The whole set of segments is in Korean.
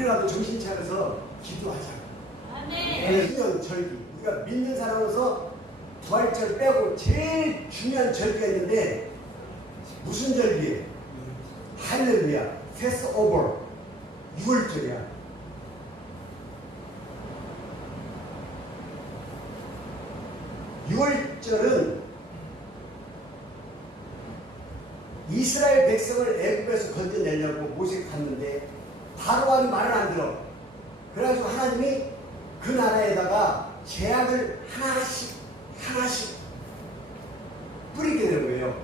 우리라도 정신 차려서 기도하자. 신년 절기. 우리가 믿는 사람으로서 부활절 빼고 제일 중요한 절기가 있는데 무슨 절기예요? 할렐루야. 패스오버. 6월절이야. (6월절은) 이스라엘 백성을 애굽에서 건져내려고 모세가 갔는데 바로왕이 말을 안 들어. 그래가지고 하나님이 그 나라에다가 재앙을 하나씩 뿌리게 되는 거예요.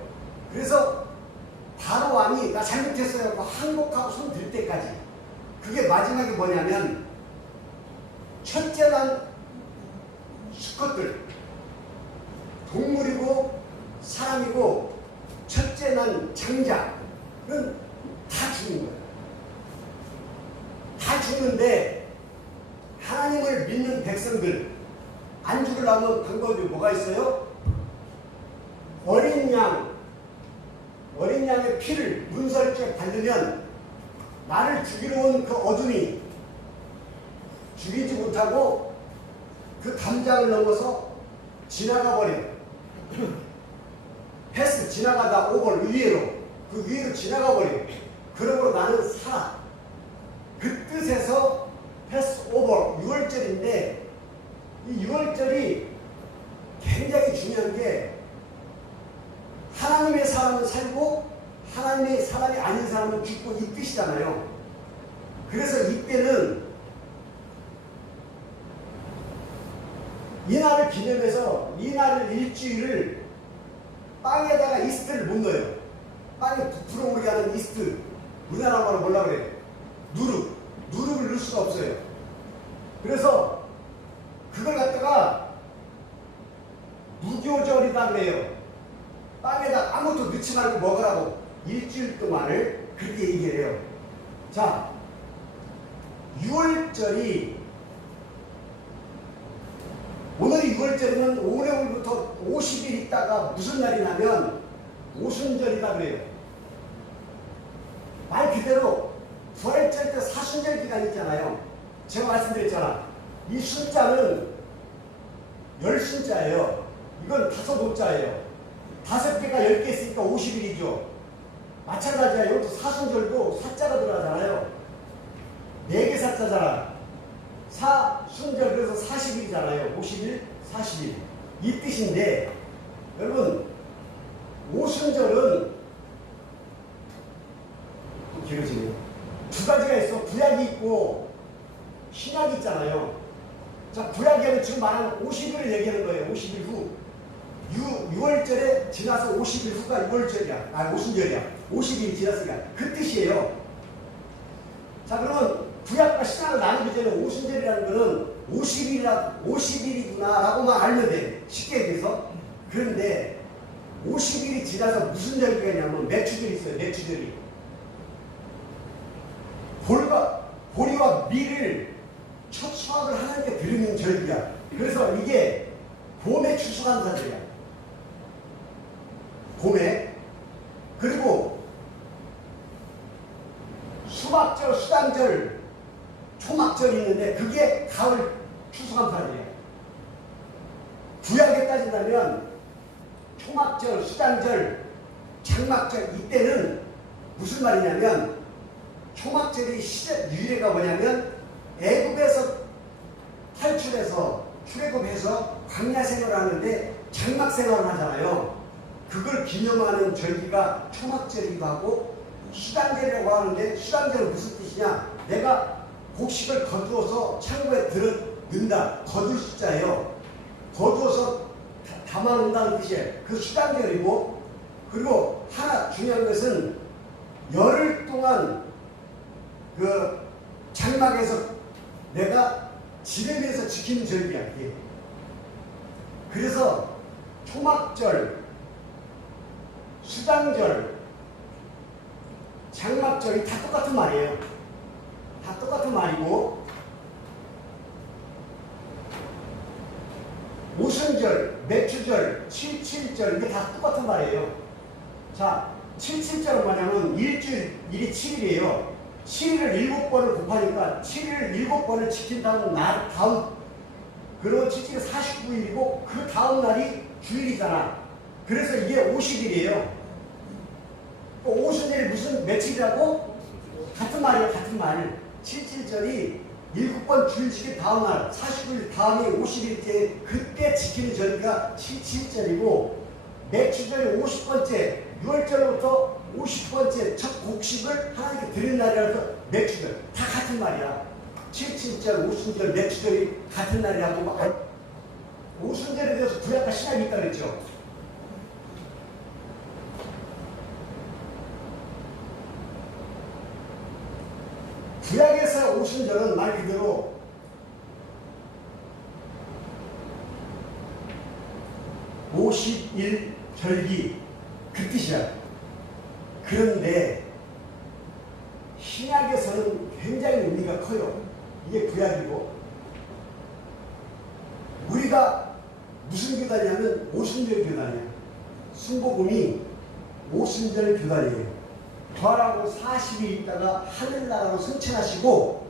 그래서 바로왕이 나 잘못했어요 하고 항복하고 손 들 때까지, 그게 마지막에 뭐냐면 첫째 난 수컷들, 동물이고 사람이고 첫째 난 장자는 다 죽는 거예요. 다 죽는데 하나님을 믿는 백성들 안 죽으려면 방법이 뭐가 있어요? 어린 양의 피를 문설주에 바르면 나를 죽이러 온 그 어둠이 죽이지 못하고 그 담장을 넘어서 지나가 버려. 패스 지나가다 오벌 위로, 그 위로 지나가 버려. 그러므로 나는 살아. 그 뜻에서 패스 오버 6월절인데, 이 6월절이 굉장히 중요한 게 하나님의 사람은 살고 하나님의 사람이 아닌 사람은 죽고 이 뜻이잖아요. 그래서 이때는 이날을 기념해서 이날을 일주일을 빵에다가 이스트를 못 넣어요. 빵에 부풀어 오르게 하는 이스트, 우리나라 말로 뭐라 그래? 누룩을 넣을 수가 없어요. 그래서 그걸 갖다가 무교절이다 그래요. 빵에다 아무것도 넣지 말고 먹으라고 일주일 동안을 그렇게 얘기를 해요. 자, 6월절이, 오늘이 6월절이면 오늘부터 50일 있다가 무슨 날이 나면 오순절이다 그래요. 말 그대로 부활절 때 사순절 기간 있잖아요. 제가 말씀드렸잖아. 이 숫자는 10숫자예요. 이건 5호자예요. 5개가 10개 있으니까 50일이죠. 마찬가지야. 이것도 사순절도 사자가 들어가잖아요. 4개 사자잖아. 사순절, 그래서 40일이잖아요. 50일, 40일. 이 뜻인데, 여러분, 오순절은 또 길어지네요. 두 가지가 있어. 구약이 있고 신약이 있잖아요. 자, 구약에는 지금 말하는 50일을 얘기하는 거예요. 50일 후. 6월절에 지나서 50일 후가 6월절이야. 오순절이야. 50일이 지났으니까. 그 뜻이에요. 자, 그러면 구약과 신약을 나누기 전에 오순절이라는 거는 50일이구나 라고만 알면 돼. 쉽게 얘기해서. 그런데 50일이 지나서 무슨 절기가 있냐면 매추절이 있어요. 매추절이. 보리와 밀을 첫 수확을 하나님께 드리는 절기야. 그래서 이게 봄에 추수하는 사절이야. 봄에. 그리고 수박절, 수당절, 초막절이 있는데 그게 가을 추수감사절이야. 구약에 따진다면 초막절, 수당절, 장막절, 이때는 무슨 말이냐면, 초막절이 시작 유래가 뭐냐면 애굽에서 탈출해서 출애굽해서 광야 생활을 하는데 장막 생활을 하잖아요. 그걸 기념하는 절기가 초막절이기도 하고 수당절이라고 하는데, 수당절은 무슨 뜻이냐? 내가 곡식을 거두어서 창고에 넣는다. 거둘 숫자예요. 거두어서 담아놓는다는 뜻이에요. 그 수당절이고, 그리고 하나 중요한 것은 열흘 동안 그 장막에서 내가 지내면서 지키는 절기야. 이게. 그래서 초막절, 수당절, 장막절이 다 똑같은 말이에요. 다 똑같은 말이고, 오순절, 매추절, 칠칠절, 이게 다 똑같은 말이에요. 자, 칠칠절은 뭐냐면 일주일, 일이 7일이에요. 7일을 7번을 곱하니까 7일을 7번을 지킨 다음 그리고 7일이 49일이고 그 다음 날이 주일이잖아. 그래서 이게 50일이에요. 오순절이 무슨 며칠이라고? 같은 말이에요. 같은 말. 77절이 7번 주일 지킨 다음 날 49일 다음이 50일째 그때 지키는 절기가 77절이고 맥주절이 50번째 6월절부터 50번째 첫 곡식을 하나님께 드린 날이라서 맥주절 다 같은 말이야. 77절, 오순절, 맥주절이 같은 날이라고 오순절에 대해서 구약과 신약이 있다 그랬죠. 구약에서 오순절은 말 그대로 (50일) 절기 그 뜻이야. 그런데 신약에서는 굉장히 의미가 커요. 이게 구약이고 우리가 무슨 교단이냐면 오순절 교단이에요. 순복음이 오순절 교단이에요. 부활하고 40일 있다가 하늘나라로 승천하시고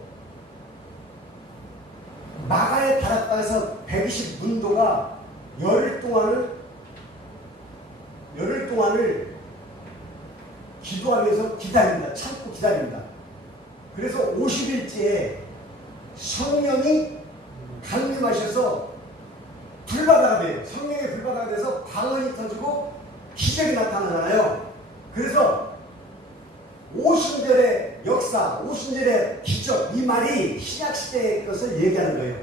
마가의 다락방에서 120문도가 열흘 동안을 기도하면서 기다립니다. 참고 기다립니다. 그래서 50일째에 성령이 강림하셔서 불바다가 돼요. 성령의 불바다가 돼서 방언이 터지고 기적이 나타나잖아요. 그래서 오순절의 역사, 오순절의 기적, 이 말이 신약시대의 것을 얘기하는 거예요.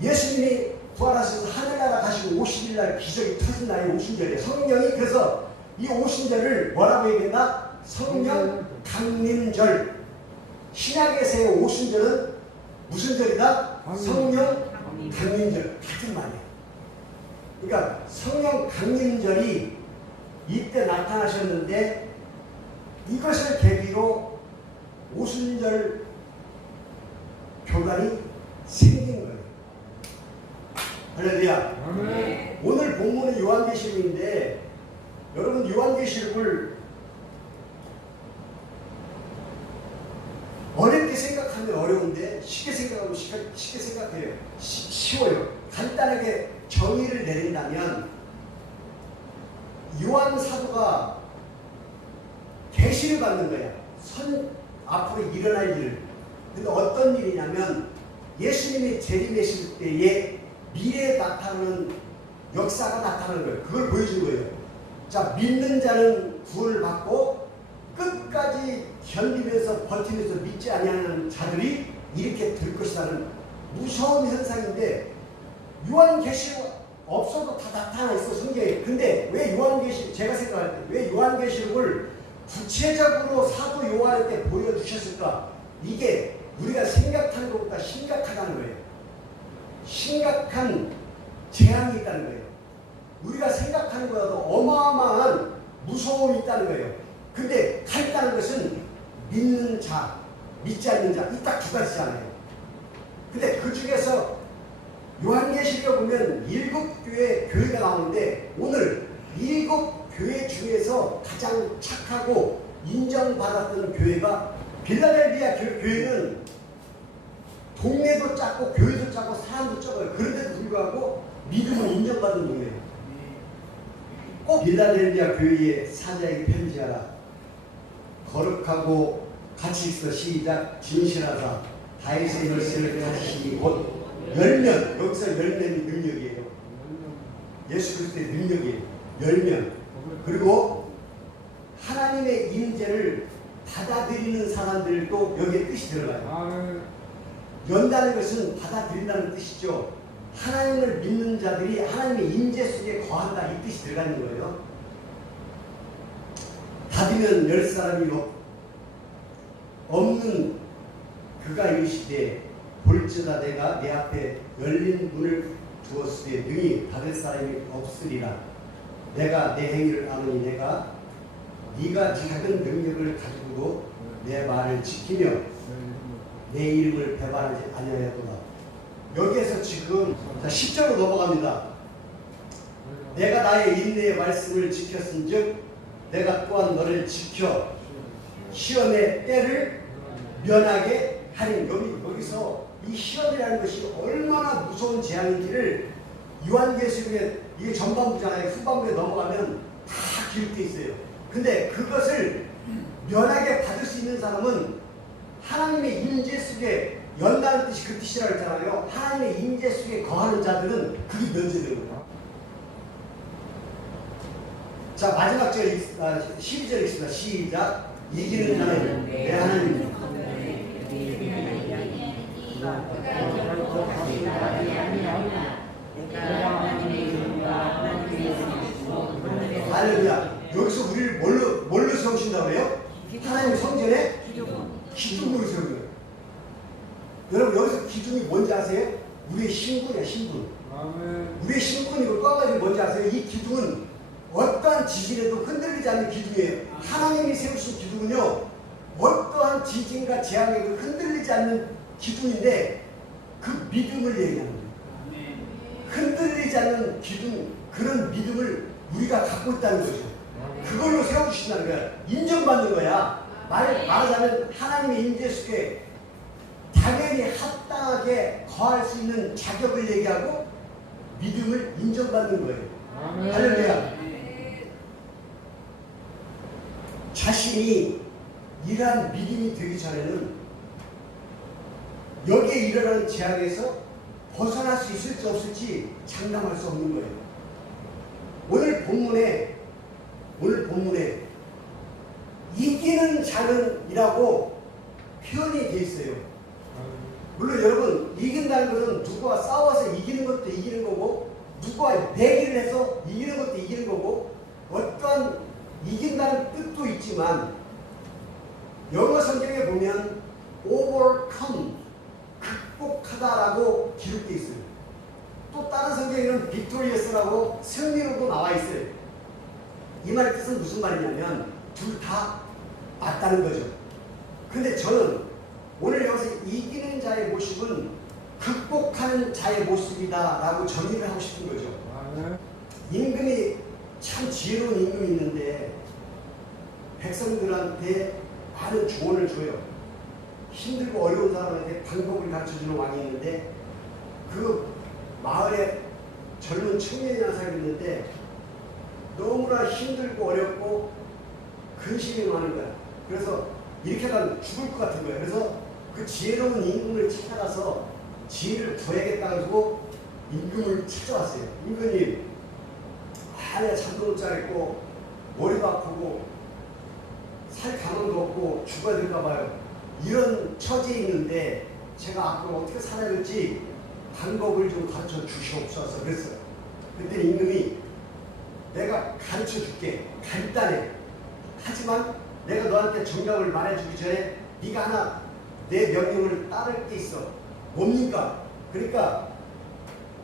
예수님이 부활하셔서 하늘나라 가시고 50일날 기적이 터진 날이 오순절이에요. 성령이 그래서 이 오순절을 뭐라고 얘기했나? 성령 강림절. 신약에서의 오순절은 무슨 절이다? 성령 강림절. 같은 말이에요. 그러니까 성령 강림절이 이때 나타나셨는데 이것을 계기로 오순절 교단이 생긴 거예요. 할렐루야. 네. 오늘 본문은 요한계시록인데 여러분 요한계시록을 어렵게 생각하면 어려운데 쉽게 생각하면 쉽게 생각해요. 쉬워요. 간단하게 정의를 내린다면 요한 사도가 계시를 받는 거야. 앞으로 일어날 일을. 근데 어떤 일이냐면 예수님이 재림하실 때에 미래에 나타나는 역사가 나타나는 거예요. 그걸 보여준 거예요. 자, 믿는 자는 구원을 받고 끝까지 견디면서 버티면서 믿지 아니하는 자들이 이렇게 될 것이라는 무서운 현상인데 요한계시록 없어도 다 나타나 있어 성경에. 근데 왜 제가 생각할 때 왜 요한계시록을 구체적으로 사도 요한한테 보여주셨을까? 이게 우리가 생각하는 것보다 심각하다는 거예요. 심각한 재앙이 있다는 거예요. 우리가 생각하는 것보다도 어마어마한 무서움이 있다는 거예요. 근데 간단한 것은 믿는 자, 믿지 않는 자, 이 딱 두 가지잖아요. 근데 그 중에서 요한계시록에 보면 7교회 교회가 나오는데 오늘 7교회 중에서 가장 착하고 인정받았던 교회가 빌라델비아 교회는 동네도 작고 교회도 작고 사람도 적어요. 그런데도 불구하고 믿음을 인정받은 동네예요. 꼭 빌라델비아 교회의 사자에게 편지하라. 거룩하고 같이 있어. 시작. 진실하다. 다윗의 열쇠를 가지시니 곧 열면. 여기서 열면이 능력이에요. 예수 그리스도의 능력이에요. 열면. 그리고 하나님의 임재를 받아들이는 사람들도 여기에 뜻이 들어가요. 연다는 것은 받아들인다는 뜻이죠. 하나님을 믿는 자들이 하나님의 임재 속에 거한다, 이 뜻이 들어가는 거예요. 닫으면 열 사람이 없는 그가 이르시되 볼지어다 내가 내 앞에 열린 문을 두었을 때 능히 닫을 사람이 없으리라. 내가 내 행위를 아노니 네가 작은 능력을 가지고도 내 말을 지키며 내 이름을 배반하지 아니하였도다. 여기에서 지금 10절로 넘어갑니다. 내가 나의 인내의 말씀을 지켰은즉 내가 또한 너를 지켜 시험의 때를 면하게 하는 여기서 이 시험이라는 것이 얼마나 무서운 재앙인지를 요한계시록에 이게 전반부잖아요. 후반부에 넘어가면 다 기록되어 있어요. 근데 그것을 면하게 받을 수 있는 사람은 하나님의 임재 속에 연다는 뜻이 그 뜻이라고 했잖아요. 하나님의 임재 속에 거하는 자들은 그게 면제되는 거예요. 자, 마지막 절 12절 읽습니다. 시작. 이기는 자는 내 하나님. 할렐루야. 여기서 우리를 뭘로 세우신다고 해요? 하나님 성전에 기둥으로 세우는 거예요. 여러분 여기서 기둥이 뭔지 아세요? 우리의 신분이야, 신분. 우리의 신분이고 또 한 가지 뭔지 아세요? 이 기둥은 어떠한 지진에도 흔들리지 않는 기둥이에요. 하나님이 세우신 기둥은요, 어떠한 지진과 재앙에도 흔들리지 않는 기둥인데 그 믿음을 얘기하는 거예요. 흔들리지 않는 기둥, 그런 믿음을 우리가 갖고 있다는 거죠. 그걸로 세워주신다는 거야. 인정받는 거야. 말하자면 하나님의 임재 속에 당연히 합당하게 거할 수 있는 자격을 얘기하고 믿음을 인정받는 거예요. 할렐루야. 자신이 이러한 믿음이 되기 전에는 여기에 일어나는 재앙에서 벗어날 수 있을지 없을지 장담할 수 없는 거예요. 오늘 본문에 이기는 자는 이라고 표현이 되어 있어요. 물론 여러분, 이긴다는 것은 누구와 싸워서 이기는 것도 이기는 거고, 누구와 내기를 해서 이기는 것도 이기는 거고, 어떠한 이긴다는 뜻도 있지만, 영어 성경에 보면 overcome, 극복하다라고 기록되어 있어요. 또 다른 성경에는 victorious라고 승리로도 나와 있어요. 이 말의 뜻은 무슨 말이냐면 둘 다 맞다는 거죠. 근데 저는 오늘 여기서 이기는 자의 모습은 극복하는 자의 모습이다 라고 정의를 하고 싶은 거죠. 임금이 참 지혜로운 임금이 있는데 백성들한테 많은 조언을 줘요. 힘들고 어려운 사람한테 방법을 가르쳐주는 왕이 있는데 그 마을에 젊은 청년이 하나 살고 있는데 너무나 힘들고 어렵고 근심이 많은 거야. 그래서 이렇게 하면 죽을 것 같은 거야. 그래서 그 지혜로운 임금을 찾아가서 지혜를 구해야겠다 가지고 임금을 찾아왔어요. 임금님, 내가 잠도 못 자겠고 머리도 아프고 살 가망도 없고 죽어야 될까 봐요. 이런 처지에 있는데 제가 앞으로 어떻게 살아야 될지 방법을 좀 가르쳐 주시옵소서 그랬어요. 그때 임금이 내가 가르쳐 줄게. 간단해. 하지만 내가 너한테 정답을 말해주기 전에 네가 하나 내 명령을 따를 게 있어. 뭡니까? 그러니까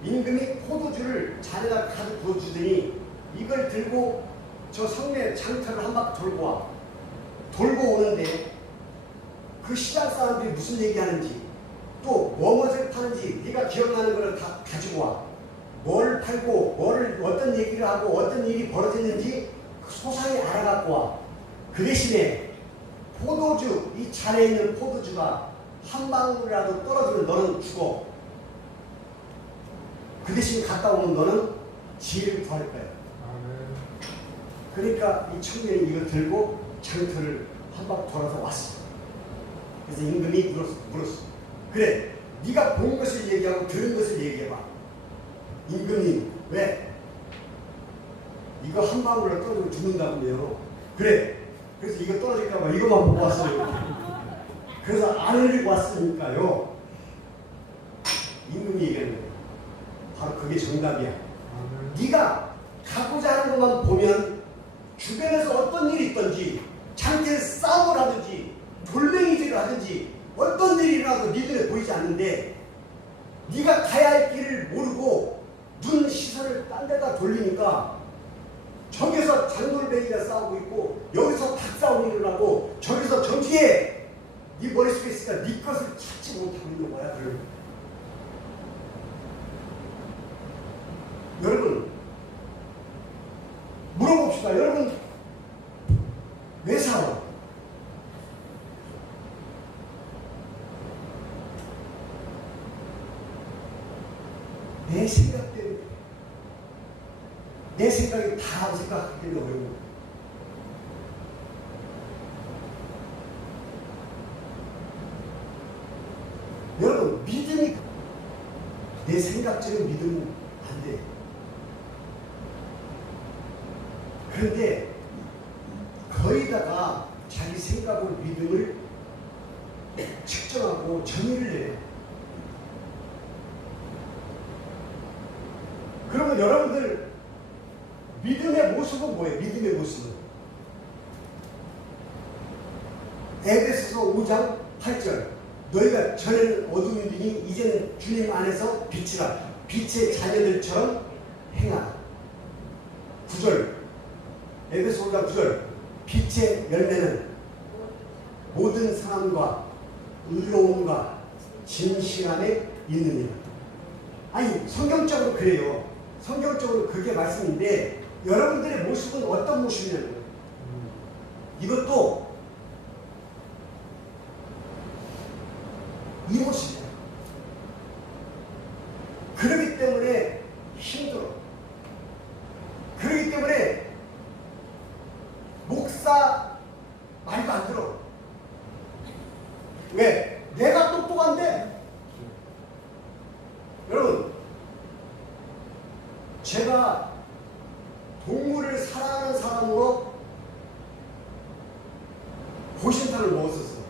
임금이 포도주를 잔에다 가득 부어주더니 이걸 들고 저 성내 장터를 한 바퀴 돌고 와. 돌고 오는데 그 시장 사람들이 무슨 얘기하는지 또 무엇을 파는지 네가 기억나는 걸 다 가지고 와. 뭘 팔고 어떤 얘기를 하고 어떤 일이 벌어졌는지 소상히 알아갖고 와. 그 대신에 포도주, 이 잔에 있는 포도주가 한 방울이라도 떨어지면 너는 죽어. 그 대신 갔다 오면 너는 지혜를 구할 거야. 그러니까 이 청년이 이걸 들고 장터를 한 바퀴 돌아서 왔어. 그래서 임금이 물었어. 그래, 네가 본 것을 얘기하고 들은 것을 얘기해봐. 임금님, 왜? 이거 한 방울로 떨어지면 죽는다고요. 그래, 그래서 이거 떨어질까봐 이것만 보고 왔어요. 그래서 안 흘리고 왔으니까요. 임금이 얘기하는 거예요. 바로 그게 정답이야. 네가 가고자 하는 것만 보면 주변에서 어떤 일이 있든지 장태에 싸움을 하든지 돌멩이질을 하든지 어떤 일이 일어나도 네 눈에 보이지 않는데 네가 가야 할 길을 모르고 눈 시선을 딴 데다 돌리니까 저기서 장돌뱅이가 싸우고 있고 여기서 닭싸움이 일어나고 저기서 저 뒤에 네 머릿속에 있으니까 네 것을 찾지 못하고 있는 거야. 여러분 물어봅시다. 여러분 왜 살아? 내 생각 때문에, 내 생각이 다라고 생각하기 때문에 어려운 거예요. 여러분, 믿음이 내 생각처럼 믿으면 안 돼. 그런데 거기다가 자기 생각으로 믿음을 측정하고 정의를 내요. 그러면 여러분들 믿음의 모습은 뭐예요? 믿음의 모습은 에베소서 5장 8절 너희가 전에는 어둠이니 이제는 주님 안에서 빛이라 빛의 자녀들처럼 행하라. 9절 에베소 5장 9절 빛의 열매는 모든 사람과 의로움과 진실함에 있느니라. 아니 성경적으로 그래요. 성경적으로 그게 말씀인데 여러분들의 모습은 어떤 모습이냐고요. 이것도 이 모습이에요. 그렇기 때문에 힘들어. 그렇기 때문에 목사 말도 안 들어. 왜? 내가 똑똑한데. 여러분, 제가 동물을 사랑하는 사람으로 고신탄을 먹었었어.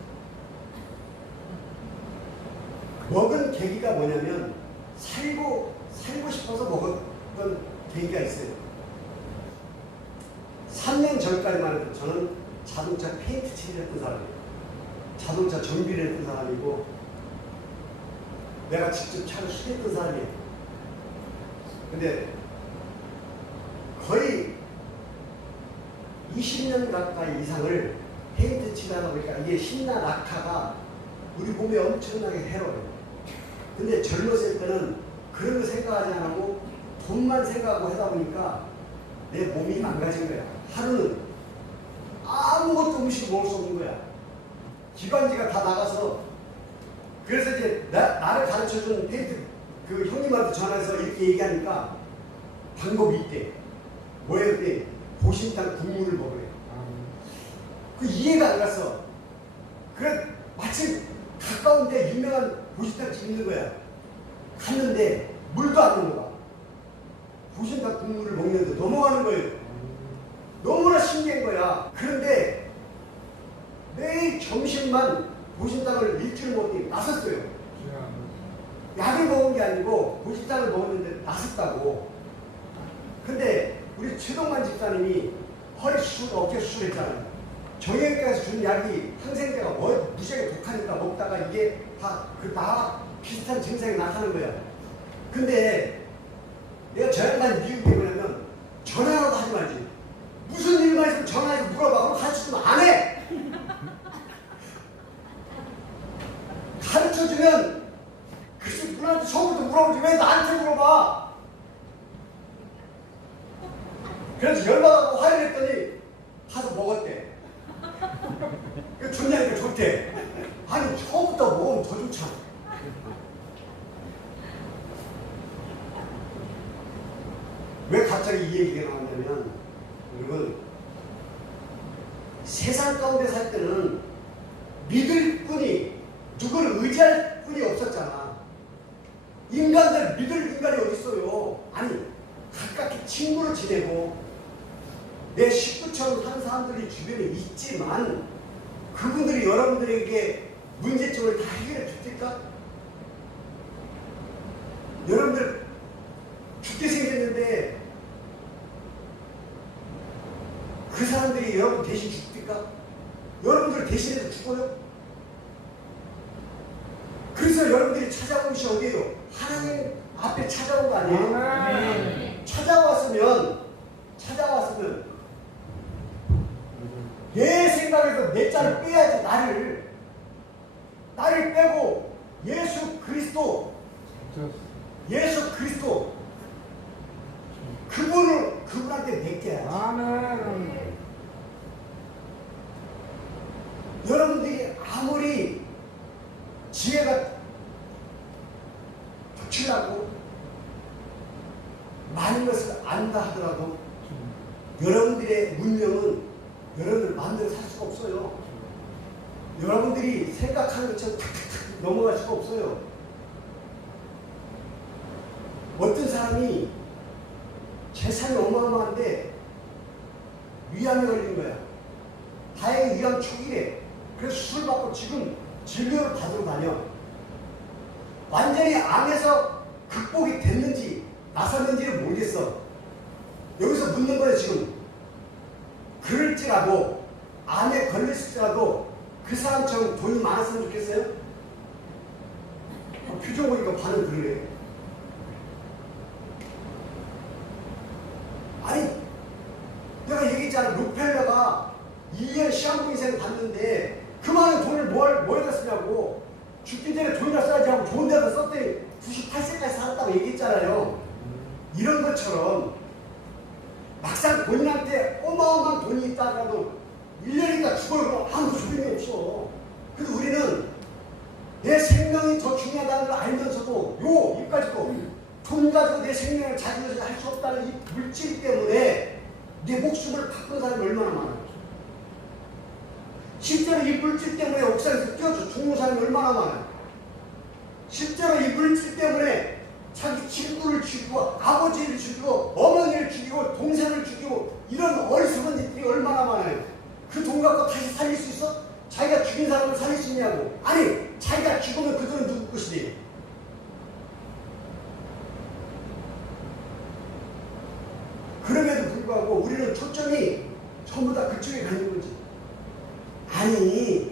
먹은 계기가 뭐냐면 살고 싶어서 먹었던 계기가 있어요. 3년 전까지만 해도 저는 자동차 페인트 칠을 했던 사람이에요. 자동차 정비를 했던 사람이고 내가 직접 차를 수리했던 사람이에요. 근데 거의 20년 가까이 이상을 페인트 칠하다 보니까 이게 신나 낙하가 우리 몸에 엄청나게 해로워요. 근데 젊었을 때는 그런 거 생각하지 않고 돈만 생각하고 하다 보니까 내 몸이 망가진 거야. 하루는 아무것도 음식 먹을 수 없는 거야. 기관지가 다 나가서. 그래서 이제 나를 가르쳐준 페인트 그 형님한테 전화해서 이렇게 얘기하니까 방법이 있대. 뭐예요? 그때 보신탕 국물을 먹으래. 그 이해가 안 갔어. 그래 마침 가까운데 유명한 보신탕집 있는 거야. 갔는데 물도 안 넘어가. 보신탕 국물을 먹는데 넘어가는 거예요. 너무나 신기한 거야. 그런데 매일 점심만 보신탕을 일주일 먹더니 나섰어요. 약을 먹은 게 아니고 보신탕을 먹었는데 나섰다고. 근데 우리 최동만 집사님이 허리 수술, 어깨 수술했잖아요. 정형외과에서 준 약이 항생제가 무지하게 독하니까 먹다가 이게 다 나와 비슷한 증상이 나타나는 거야. 근데 내가 저 양반 미운 게 뭐냐면 전화라도 하지 말지. 무슨 일만 있으면 전화해서 물어봐. 그럼 가르쳐주면 안 해. 가르쳐주면 글쎄 누나한테 처음부터 물어보지 왜 나한테 물어봐. 그래서 열받아서 화해를 했더니 가서 먹었대. 좋냐니까 좋대. 아니 처음부터 먹으면 더 좋잖아. 왜 갑자기 이 얘기가 나왔냐면 여러분 세상 가운데 살 때는 믿을 뿐이 누구를 의지할 뿐이 없었잖아. 인간들 믿을 인간이 어디 있어요. 아니 가깝게 친구를 지내고 내 식구처럼 사는 사람들이 주변에 있지만 그분들이 여러분들에게 문제점을 다 해결해 줍니까? 여러분들 죽게 생겼는데 그 사람들이 여러분 대신 죽습니까? 여러분들 대신해서 죽어요? 그래서 여러분들이 찾아온 것이 어디예요? 하나님 앞에 찾아온 거 아니에요? 찾아왔으면 내 생각에서 내 짤을 빼야지. 나를 빼고 예수 그리스도 그분한테 맡겨야지. 아멘. 여러분들이 아무리 지혜가 붙이려고 많은 것을 안다 하더라도 여러분들의 문명은 여러분들 마음대로 살 수가 없어요. 여러분들이 생각하는 것처럼 탁탁탁 넘어갈 수가 없어요. 어떤 사람이 재산이 어마어마한데 위암에 걸린 거야. 다행히 위암 초기래. 그래서 수술 받고 지금 진료를 받으러 다녀. 완전히 암에서 극복이 됐는지 나섰는지를 모르겠어. 여기서 묻는 거예요 지금. 그럴지라도 암에 걸렸을지라도 그 사람처럼 돈이 많았으면 좋겠어요? 표정 보니까 반응 그러네. 아니 내가 얘기했잖아. 록펠러가 2년 시한부 인생 봤는데 그 많은 돈을 뭐에다 쓰냐고. 죽기 전에 돈이나 써야지 하고 좋은 데다 썼더니 98세까지 살았다고 얘기했잖아요. 이런 것처럼 막상 본인한테 어마어마한 돈이 있다가도 1년이니까 죽어요. 아무 소용이 없어. 그래서 우리는 내 생명이 더 중요하다는 걸 알면서도 요 입까지도 돈 가지고 내 생명을 자기가 할 수 없다는 이 물질 때문에 내 목숨을 바꾼 사람이 얼마나 많아요. 실제로 이 물질 때문에 옥상에서 뛰어서 죽는 사람이 얼마나 많아요. 실제로 이 물질 때문에 자기 친구를 죽이고 아버지를 죽이고 어머니를 죽이고 동생을 죽이고 이런 어리석은 일들이 얼마나 많아요. 그 돈 갖고 다시 살릴 수 있어? 자기가 죽인 사람을 살릴 수 있냐고. 아니 자기가 죽으면 그 돈은 누구 것이니? 그럼에도 불구하고 우리는 초점이 전부 다 그쪽에 가는 거지. 아니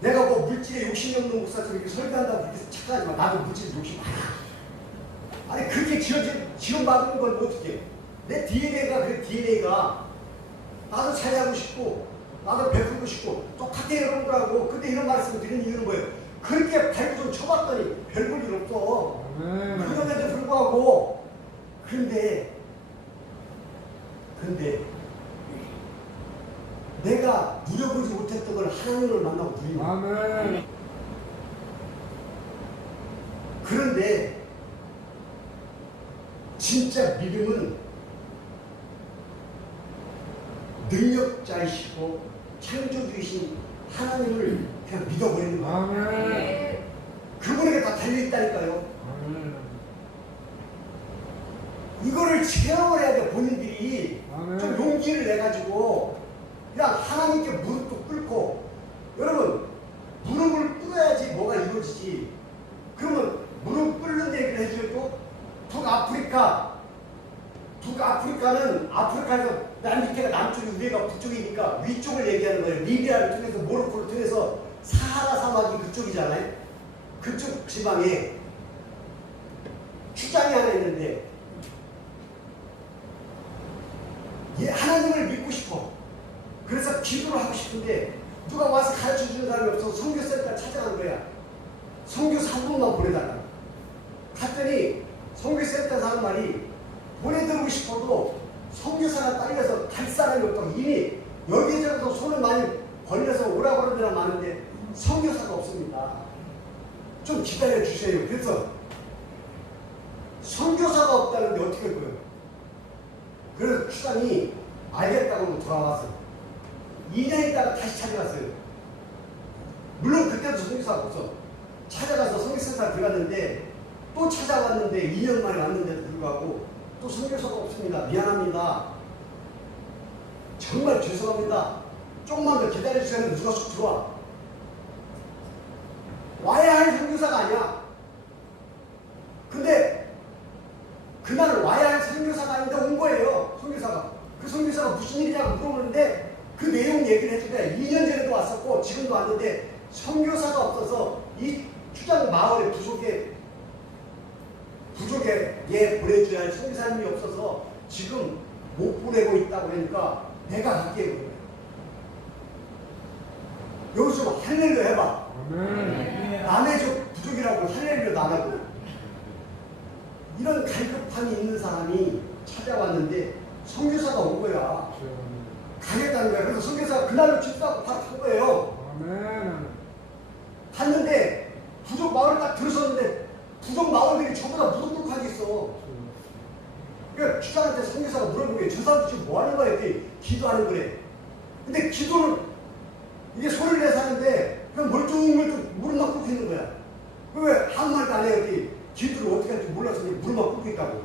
내가 뭐 물질에 욕심이 없는 목사처럼 이렇게 설교한다고 그렇게 착각하지 마. 나도 물질에 욕심 많아. 아니 그렇게 지원받은 걸 어떻게 해? 내 DNA가 그래. DNA가 나도 잘하고 싶고 나도 베풀고 싶고 똑같아 여러분들하고. 근데 이런 말씀을 드리는 이유는 뭐예요? 그렇게 발고 좀 쳐봤더니 별볼 일 없어. 그럼에도 불구하고 근데 내가 누려보지 못했던 걸 하나님을 만나고 누리는 거야. 그런데 진짜 믿음은 능력자이시고 창조주이신 하나님을 그냥 믿어버리는 거야. 그분에게 다 달려있다니까요. 이거를 체험을 해야 돼. 본인들이 좀 용기를 내가지고 그냥 하나님께 무릎도 꿇고. 여러분 무릎을 꿇어야지 뭐가 이루어지지. 그러면 무릎 꿇는 얘기를 해줘도 북아프리카는 아프리카에서 밑에가 남쪽이 위에가 북쪽이니까 위쪽을 얘기하는 거예요. 리비아를 통해서 모로코를 통해서 사하라 사막이 그쪽이잖아요. 그쪽 지방에 추장이 하나 있는데 얘 하나님을 믿고 싶어. 그래서 기도를 하고 싶은데 누가 와서 가르쳐주는 사람이 없어서 선교센터 찾아간 거야. 선교사 한 분만 보내달라. 갔더니 선교센터 사는 말이 보내드리고 싶어도 선교사가 딸려서 갈 사람이 없다고. 이미 여기저기서 손을 많이 벌려서 오라고 하는 데가 많은데 선교사가 없습니다. 좀 기다려 주세요. 그래서 선교사가 없다는데 어떻게 할 거예요? 그래서 추장이 알겠다고 돌아왔어요. 2년 있다가 다시 찾아갔어요. 물론 그때도 선교사가 없어. 찾아가서 선교센터 들어갔는데 또 찾아왔는데 2년 만에 왔는데도 불구하고 또 선교사가 없습니다. 미안합니다. 정말 죄송합니다. 조금만 더 기다려주세요. 누가 쑥 들어와. 와야 할 선교사가 아니야. 근데 그날 와야 할 선교사가 아닌데 온 거예요. 선교사가. 그 선교사가 무슨 일이냐고 물어보는데 그 내용 얘기를 해주니까 2년 전에도 왔었고 지금도 왔는데 선교사가 없어서 이 추장 마을의 부족에 보내줘야 할 선교사님이 없어서 지금 못 보내고 있다고 그러니까 내가 갈게 그래요. 여기서 좀 할렐루야 해봐. 남의 족 부족이라고 할렐루야도 안 하고. 이런 갈급함이 있는 사람이 찾아왔는데 선교사가 온 거야. 가겠다는 거야. 그래서 선교사가 그날로 집사하고 바로 간 거예요. 갔는데 부족 마을에 딱 들어섰는데 부족 마을들이 전부 다 무릎 꿇고 하고 있어. 그러니까 주장한테 성교사가 물어본 게 저 사람 지금 뭐 하는 거야? 이렇게 기도하는 거래. 근데 기도는 이게 소리를 내서 하는데 그냥 멀뚱멀뚱 무릎만 꿇고 있는 거야. 왜 한 마디도 안 해? 이렇게 기도를 어떻게 할지 몰라서 무릎만 꿇고 있다고.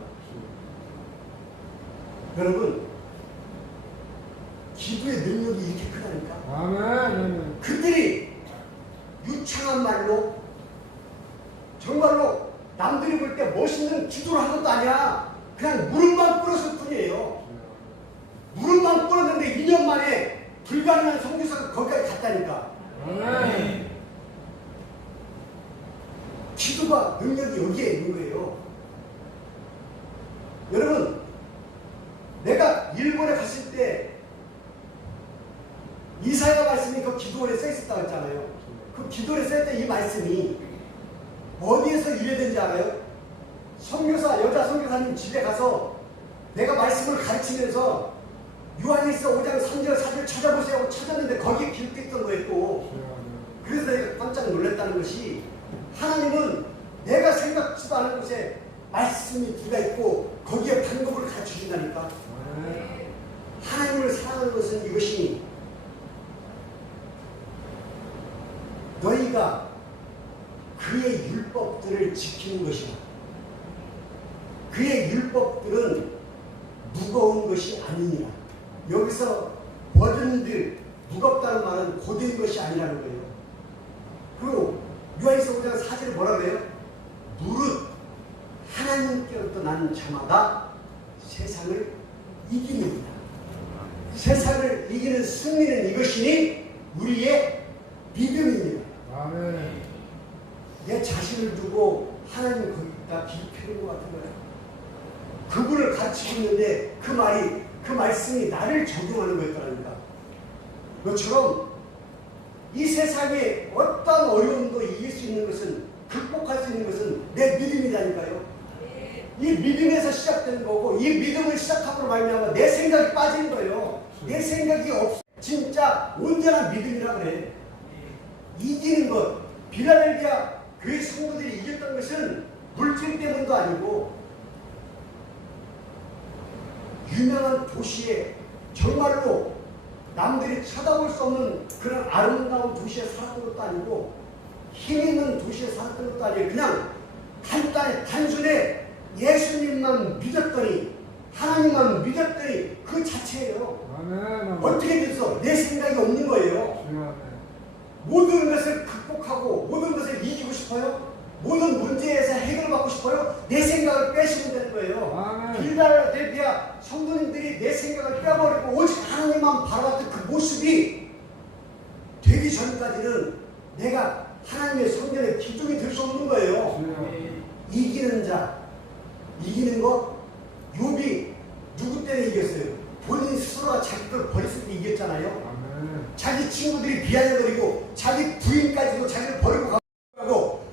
여러분, 기도의 능력이 이렇게 크다니까. 아멘. 그들이 유창한 말로 정말로 남들이 볼 때 멋있는 기도를 한 것도 아니야. 그냥 무릎만 꿇었을 뿐이에요. 무릎만 꿇었는데 2년 만에 불가능한 선교사가 거기까지 갔다니까. 아멘. 기도가 능력이 여기에 있는 거예요. 여러분, 내가 일본에 갔을 때 이사야 말씀이 그 기도원에 써 있었다고 했잖아요. 그 기도원에 써 있던 이 말씀이 어디에서 유래된지 알아요? 선교사, 여자 선교사님 집에 가서 내가 말씀을 가르치면서 요한일서 5장 3절 4절 찾아보세요 하고 찾았는데 거기에 기록되어 있던 거예요 또. 그래서 내가 깜짝 놀랐다는 것이 하나님은 내가 생각지도 않은 곳에 말씀이 들어가 있고 거기에 방법을 가르쳐 준다니까. 하나님을 사랑하는 것은 이것이 너희가 그의 율법들을 지키는 것이다. 그의 율법들은 무거운 것이 아니니라. 여기서 버든들, 무겁다는 말은 고된 것이 아니라는 거예요. 그리고 요한일서 5장 4절에 뭐라 그래요? 무릇 하나님께로부터 난 자마다 세상을 이기는이다. 세상을 이기는 승리는 이것이니 우리의 믿음입니다. 아멘. 내 자신을 두고 하나님 거기다 비패는 것 같은 거예요. 그분을 가르치고 있는데 그 말이, 그 말씀이 나를 적용하는 거였더라니까. 너처럼 이 세상에 어떤 어려움도 이길 수 있는 것은, 극복할 수 있는 것은 내 믿음이라니까요. 이 믿음에서 시작되는 거고, 이 믿음을 시작함으로 말미암아 내 생각이 빠지는 거예요. 내 생각이 없어. 진짜 온전한 믿음이라 그래. 이기는 것, 빌라델비아 교회 성도들이 이겼던 것은 물질 때문도 아니고 유명한 도시에 정말로 남들이 쳐다볼 수 없는 그런 아름다운 도시에 살았던 것도 아니고 힘 있는 도시에 살았던 것도 아니에요. 그냥 간단히 단순히 예수님만 믿었더니, 하나님만 믿었더니 그 자체예요. 아멘. 어떻게 돼서 내 생각이 없는 거예요. 아멘. 모든 것을 극복하고 모든 것을 이기고 싶어요? 모든 문제에서 해결받고 싶어요? 내 생각을 빼시면 되는 거예요. 빌라델비아 성도님들이 내 생각을 빼버리고 오직 하나님만 바라봤던 그 모습이 되기 전까지는 내가 하나님의 성전의 기둥이 될 수 없는 거예요. 이기는 자, 이기는 것, 욥이 누구 때문에 이겼어요? 본인 스스로가 자기를 버렸을 때 이겼잖아요. 자기 친구들이 비아냥거리고 자기 부인까지도 자기를 버리고 가고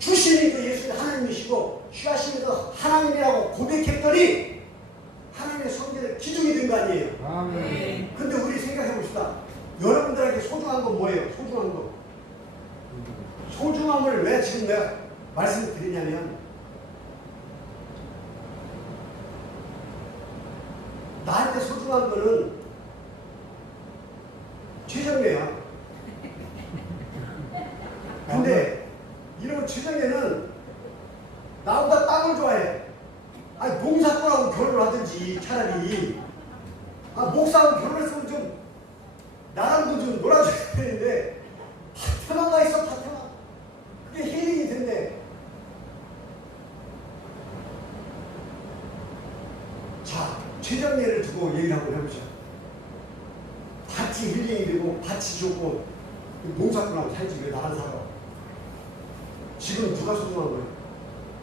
주시님도 예수님 하나님이시고 취하시면서 하나님이라고 고백했더니 하나님의 성전의 기둥이 된 거 아니에요. 아멘. 근데 우리 생각해 봅시다. 여러분들에게 소중한 건 뭐예요? 소중한 거. 소중함을 왜 지금 내가 말씀을 드리냐면 나한테 소중한 거는 최정예야. 근데 이런 최정예는 나보다 땅을 좋아해. 아니 농사꾼하고 결혼을 하든지 차라리 목사하고 결혼했으면 좀 나랑도 좀 놀아줘야 되는데 파트너가 가 있어. 파트너. 그게 힐링이 된대. 자, 최정예를 두고 얘기를 한번 해보죠. 밭이 힐링이 되고 밭이 좋고 농사꾼하고 살지 왜 나랑 살아? 지금 누가 소중한 거야?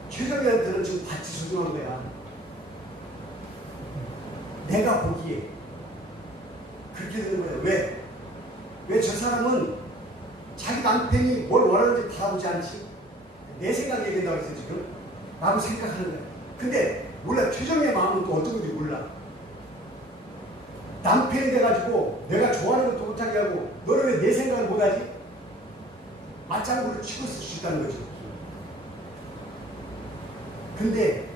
최정예한테는 지금 밭이 소중한 거야. 내가 보기에 그렇게 되는 거야. 왜? 왜 저 사람은 자기 남편이 뭘 원하는지 바라보지 않지? 내 생각 얘기한다고 했어 지금. 라고 생각하는 거야. 근데 몰라. 최정예 마음은 또 어떤 건지 몰라. 남편이 돼가지고 내가 좋아하는 것도 못하게 하고 너는 왜 내 생각을 못하지? 맞장구를 치고 있을 수 있다는 거죠. 근데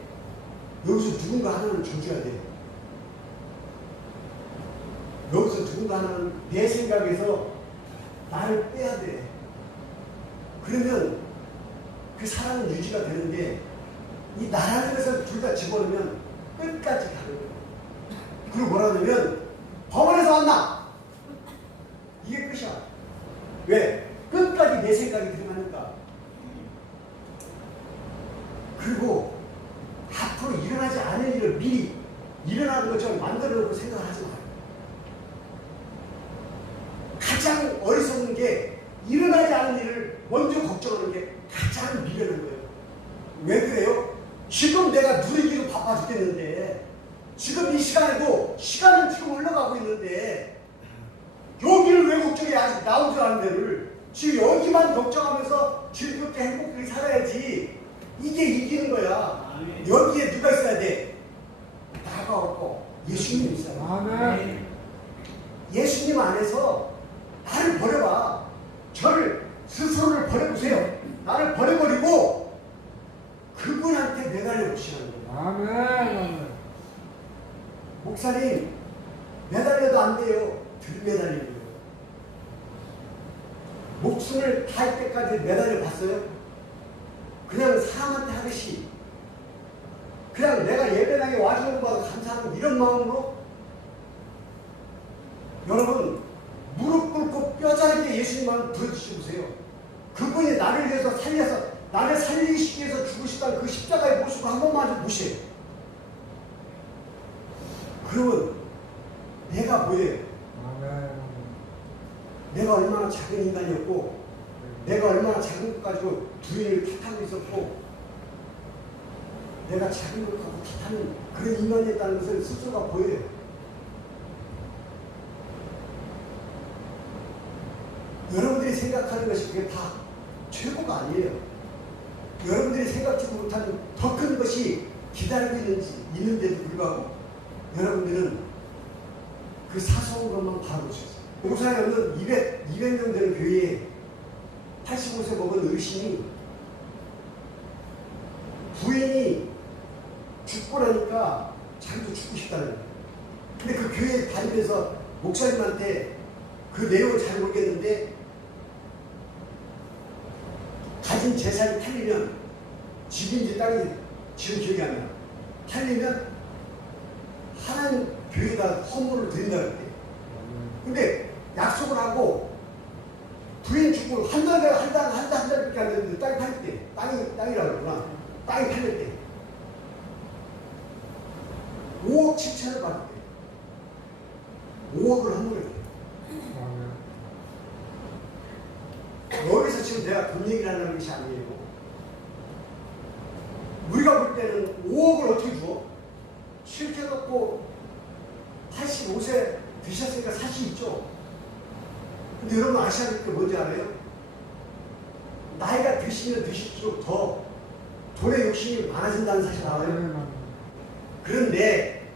여기서 누군가 하나는 줘줘야 돼. 여기서 누군가 하나는 내 생각에서 나를 빼야 돼. 그러면 그 사랑은 유지가 되는데 이 나라는 것을 둘 다 집어넣으면 끝까지 가는 거예요. 그리고 뭐라 하냐면 법원에서 왔나? 이게 끝이야. 왜? 끝까지 내 생각이 들어가니까. 그리고 앞으로 일어나지 않을 일을 미리 일어나는 것처럼 만들어 놓고 생각하지 마요. 가장 어리석은 게 일어나지 않은 일을 먼저 걱정하는 게 가장 미련한 거예요. 왜 그래요? 지금 내가 누리기로 바빠 죽겠는데 지금 이 시간에도 시간은 지금 흘러가고 있는데 여기를 왜 걱정해? 아직 나오지 않은 데를 지금 여기만 걱정하면서 즐겁게 행복하게 살아야지. 이게 이기는 거야. 여기에 누가 있어야 돼? 나가 없고 예수님 있어야 돼. 아멘. 예수님 안에서 나를 버려봐. 저를 스스로를 버려보세요. 나를 버려버리고 그분한테 매달려 보시라는 거예요. 아멘. 목사님 매달려도 안 돼요. 들매달리는 거예요. 목숨을 탈 때까지 매달려 봤어요? 그냥 사람한테 하듯이 그냥 내가 예배당에 와주는 것보다 감사하는 이런 마음으로 여러분 무릎 꿇고 뼈저리게 예수님만 부르짖으세요. 그분이 나를 위해서 살려서 나를 살리시기 위해서 죽으시다는 그 십자가의 모습을 한 번만 보세요. 그러면 내가 뭐예요? 아멘. 내가 얼마나 작은 인간이었고 내가 얼마나 작은 것 가지고 주인을 탓하고 있었고 내가 작은 것 가지고 탓하는 그런 인간이었다는 것을 스스로가 보여요. 여러분들이 생각하는 것이 그게 다 최고가 아니에요. 여러분들이 생각지 못하는 더 큰 것이 기다리고 있는데도 불구하고 여러분들은 그 사소한 것만 바라보셨어요. 오산에 없는 200명 되는 교회에 85세 먹은 어르신이 부인이 죽고 나니까 자기도 죽고 싶다는 거예요. 근데 그 교회에 다니면서 목사님한테 그 내용을 잘 모르겠는데 가진 재산이 탈리면 집인지 땅인지 지금 기억이 안 나요. 탈리면 하나님 교회에다 선물을 드린다 그랬대. 근데 약속을 하고 부인 죽고 한 달밖에 안 됐는데 땅이 팔렸대. 땅이라고 그러구나. 땅이 팔렸대. 5억 7천을 받았대. 5억을 선물했대. 여기서 지금 내가 돈 얘기를 하는 것이 아니에요. 우리가 볼 때는 5억을 어떻게 줘? 실제 갖고 85세 드셨으니까 살 수 있죠. 근데 여러분 아셔야 될 게 뭔지 알아요? 나이가 드시면 드실수록 더 돈의 욕심이 많아진다는 사실 알아요? 그런데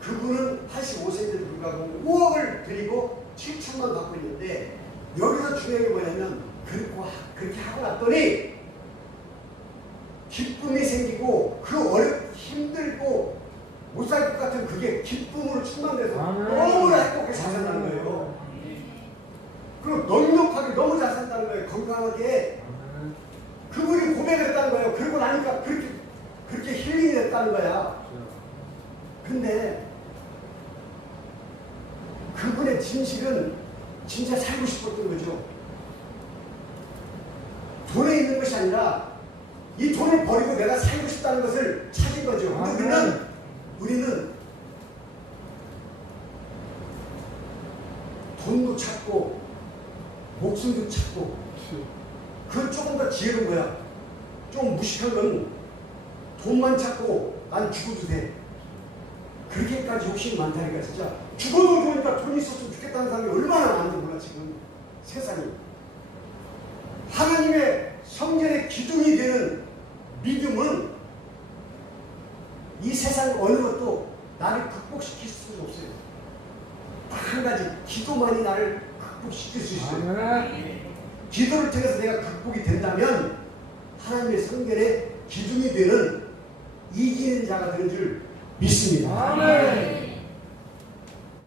그분은 85세인데도 불구하고 5억을 드리고 7천만 받고 있는데 여기서 중요한 게 뭐냐면 그렇게 하고 났더니 기쁨이 생기고 그 힘들고 못 살 것 같은 그게 기쁨으로 충만돼서 너무 행복하게 잘 산다는 거예요. 그리고 넉넉하게 너무 잘 산다는 거예요. 건강하게. 그분이 고백을 했다는 거예요. 그러고 나니까 그렇게 힐링이 됐다는 거야. 근데 그분의 진실은 진짜 살고 싶었던 거죠. 돈에 있는 것이 아니라 이 돈을 버리고 내가 살고 싶다는 것을 찾은 거죠. 근데 우리는 돈도 찾고 목숨도 찾고 그건 조금 더 지혜로운 거야. 좀 무식한 건 돈만 찾고 난 죽어도 돼. 그렇게까지 욕심이 많다니까 진짜. 죽어도 좋으니까 돈 있었으면 좋겠다는 사람이 얼마나 많은지 몰라 지금 세상에. 하나님의 성전의 기둥이 되는 믿음은 이 세상 어느 것도 나를 극복시킬 수 없어요. 딱 한 가지, 기도만이 나를 극복시킬 수 있어요. 기도를 통해서 내가 극복이 된다면 하나님의 성전의 기둥이 되는 이기는 자가 되는 줄 믿습니다. 아멘.